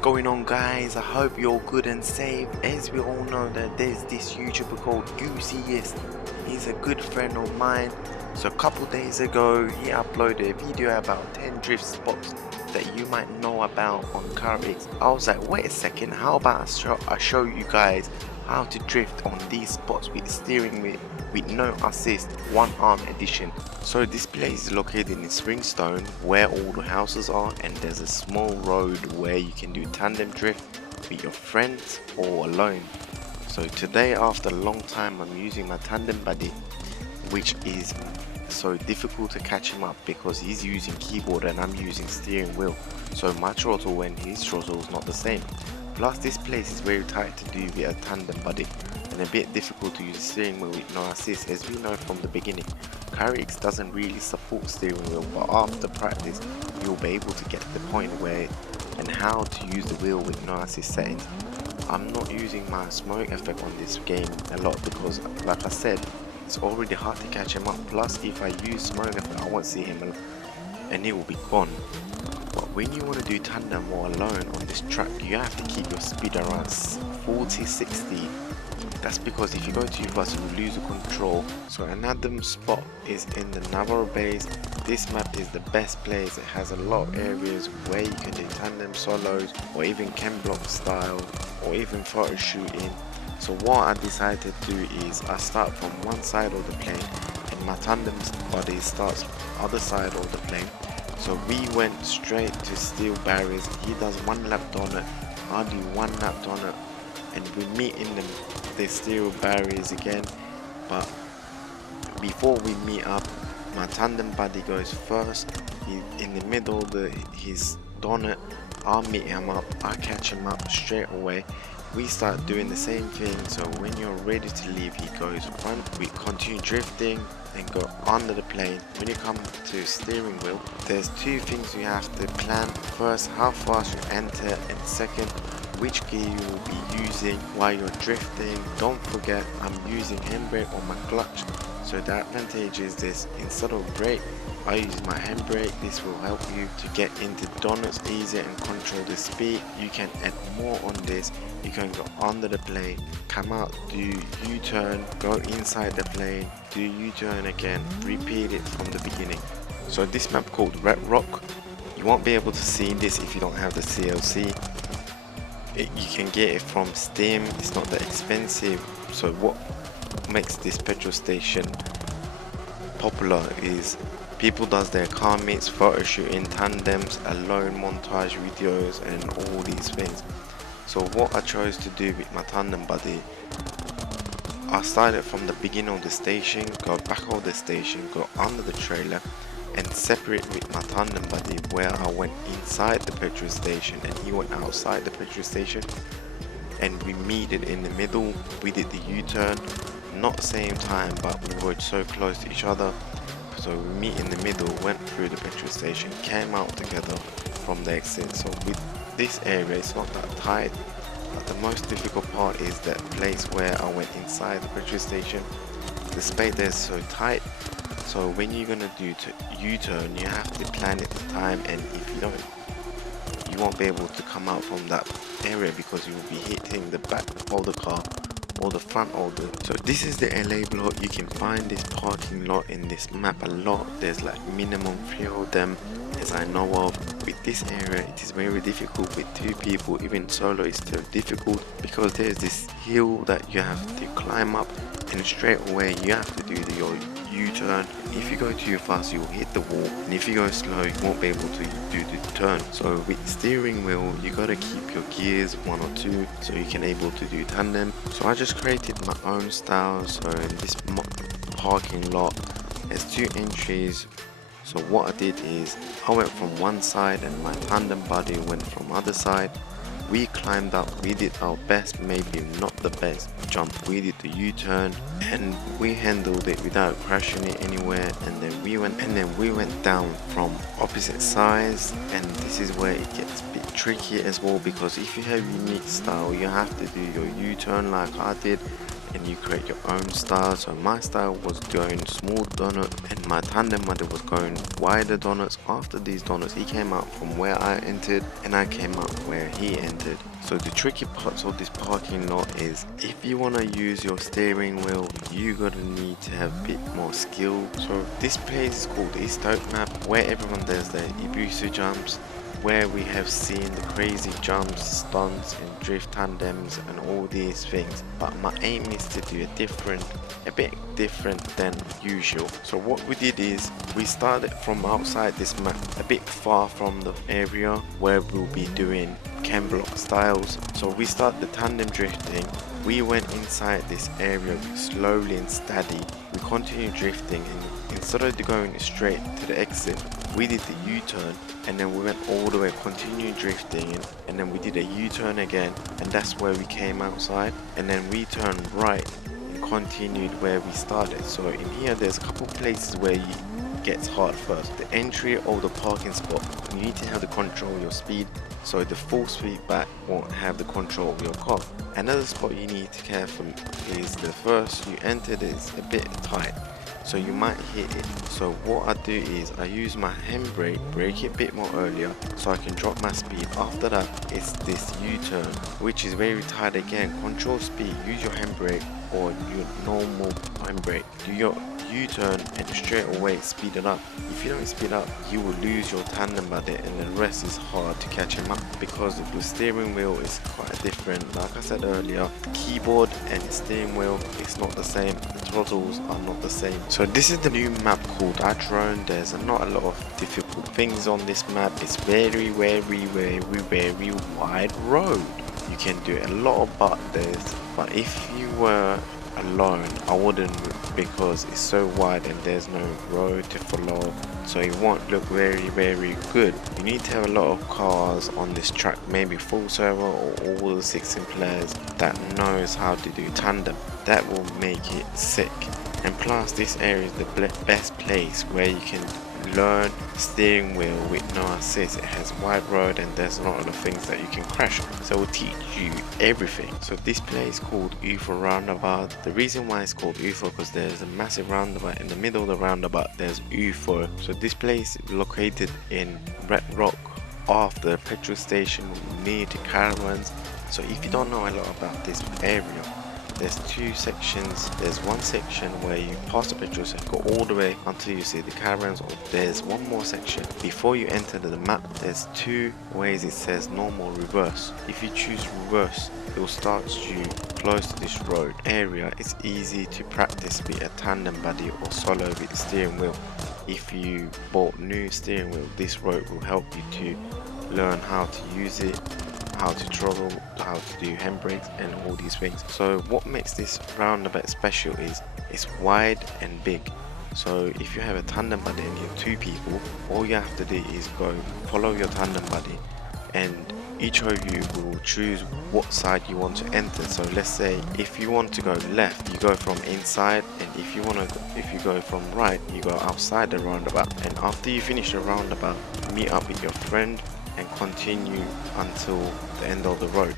going on, guys? I hope you're good and safe. As we all know that there's this YouTuber called Gooseyest. He's a good friend of mine. So a couple days ago he uploaded a video about 10 drift spots that you might know about on CarX. I was like, wait a second, how about I show you guys how to drift on these spots with steering wheel with no assist, one arm edition. So this place is located in Springstone, where all the houses are, and there's a small road where you can do tandem drift with your friends or alone. So today, after a long time, I'm using my tandem buddy, which is so difficult to catch him up because he's using keyboard and I'm using steering wheel. So my throttle and his throttle is not the same. Plus this place is very tight to do with a tandem buddy and a bit difficult to use a steering wheel with no assist. As we know from the beginning, CarX doesn't really support steering wheel, but after practice you'll be able to get to the point where and how to use the wheel with no assist settings. I'm not using my smoke effect on this game a lot because, like I said, it's already hard to catch him up. Plus if I use smoke effect I won't see him and he will be gone. But when you want to do tandem or alone on this track, you have to keep your speed around 40-60. That's because if you go too fast you lose the control. So another spot is in the Navaro Base. This map is the best place. It has a lot of areas where you can do tandem solos or even chem block style or even photo shooting. So what I decided to do is I start from one side of the plane and my tandem buddy starts other side of the plane. So we went straight to steel barriers. He does one lap donut, I do one lap donut, and we meet in the steel barriers again. But before we meet up, my tandem buddy goes first. He in the middle of his donut. I'll meet him up, I catch him up straight away. We start doing the same thing. So when you're ready to leave, he goes front. We continue drifting and go under the plane. When you come to steering wheel, there's two things you have to plan. First, how fast you enter, and second, which gear you will be using while you're drifting. Don't forget, I'm using handbrake on my clutch. So the advantage is this: instead of brake, I use my handbrake. This will help you to get into donuts easier and control the speed. You can add more on this. You can go under the plane, come out, do U-turn, go inside the plane, do U-turn again, repeat it from the beginning. So this map called Red Rock, you won't be able to see this if you don't have the CLC. You can get it from Steam, it's not that expensive. So what makes this petrol station popular is people does their car meets, photo shooting, tandems, alone montage videos and all these things. So what I chose to do with my tandem buddy, I started from the beginning of the station, go back of the station, go under the trailer and separate with my tandem buddy, where I went inside the petrol station and he went outside the petrol station, and we meet it in the middle. We did the U-turn, not same time but we were so close to each other. So we meet in the middle, went through the petrol station, came out together from the exit. So with this area it's not that tight, but the most difficult part is that place where I went inside the petrol station. The space there is so tight, so when you're gonna do U-turn you have to plan it in time, and if you don't, you won't be able to come out from that area because you will be hitting the back of the car or the front of the. So this is the LA block. You can find this parking lot in this map a lot. There's like minimum 3 of them as I know of. With this area it is very difficult with 2 people, even solo is still difficult because there's this hill that you have to climb up and straight away you have to do your U-turn. If you go too fast you'll hit the wall, and if you go slow you won't be able to do the turn. So with steering wheel you gotta keep your gears 1 or 2 so you can able to do tandem. So I just created my own style. So in this parking lot there's 2 entries. So what I did is I went from one side and my tandem buddy went from other side. We climbed up, we did our best, maybe not the best jump. We did the U-turn and we handled it without crashing it anywhere, and then we went down from opposite sides. And this is where it gets a bit tricky as well, because if you have unique style you have to do your U-turn like I did, and you create your own style. So my style was going small donut and my tandem buddy was going wider donuts. After these donuts, he came out from where I entered and I came out where he entered. So the tricky parts of this parking lot is if you want to use your steering wheel, you gotta need to have a bit more skill. So this place is called East Oak Map, where everyone does their Ibisu jumps, where we have seen the crazy jumps, stunts and drift tandems and all these things. But my aim is to do a bit different than usual. So what we did is we started from outside this map, a bit far from the area where we'll be doing chem block styles. So we start the tandem drifting. We went inside this area slowly and steady. We continued drifting, and instead of going straight to the exit, we did the U-turn, and then we went all the way, continued drifting, and then we did a U-turn again, and that's where we came outside, and then we turned right and continued where we started. So in here there's a couple places where it gets hard first. The entry or the parking spot, you need to have the control of your speed, so the force feedback won't have the control of your car. Another spot you need to care for is the first you entered is a bit tight, so you might hit it. So what I do is I use my handbrake, brake it a bit more earlier so I can drop my speed. After that it's this U-turn, which is very tight again. Control speed, use your handbrake or your normal handbrake. Do your U-turn and straight away speed it up. If you don't speed up, you will lose your tandem buddy, and the rest is hard to catch him up because the steering wheel is quite different. Like I said earlier, the keyboard and the steering wheel is not the same, the throttles are not the same. So this is the new map called Atron. There's not a lot of difficult things on this map. It's very wide road. You can do a lot of buttons, but if you were alone I wouldn't, because it's so wide and there's no road to follow, so it won't look very good. You need to have a lot of cars on this track, maybe full server or all the 16 players that knows how to do tandem. That will make it sick. And plus this area is the best place where you can learn steering wheel with no assist. It has wide road and there's a lot of things that you can crash, so it will teach you everything. So this place is called UFO roundabout. The reason why it's called UFO because there's a massive roundabout. In the middle of the roundabout there's UFO. So this place is located in Red Rock off the petrol station near to Caravans. So if you don't know a lot about this area, there's two sections. There's one section where you pass the petrol station, go all the way until you see the caravans, or there's one more section before you enter the map. There's two ways it says normal, reverse. If you choose reverse, it will start you close to this road area. It's easy to practice with a tandem buddy or solo with the steering wheel. If you bought new steering wheel, this road will help you to learn how to use it, how to throttle, how to do handbrakes and all these things. So what makes this roundabout special is it's wide and big. So if you have a tandem buddy and you have two people, all you have to do is go follow your tandem buddy, and each of you will choose what side you want to enter. So let's say if you want to go left, you go from inside, and if you go from right, you go outside the roundabout. And after you finish the roundabout, meet up with your friend and continue until the end of the road.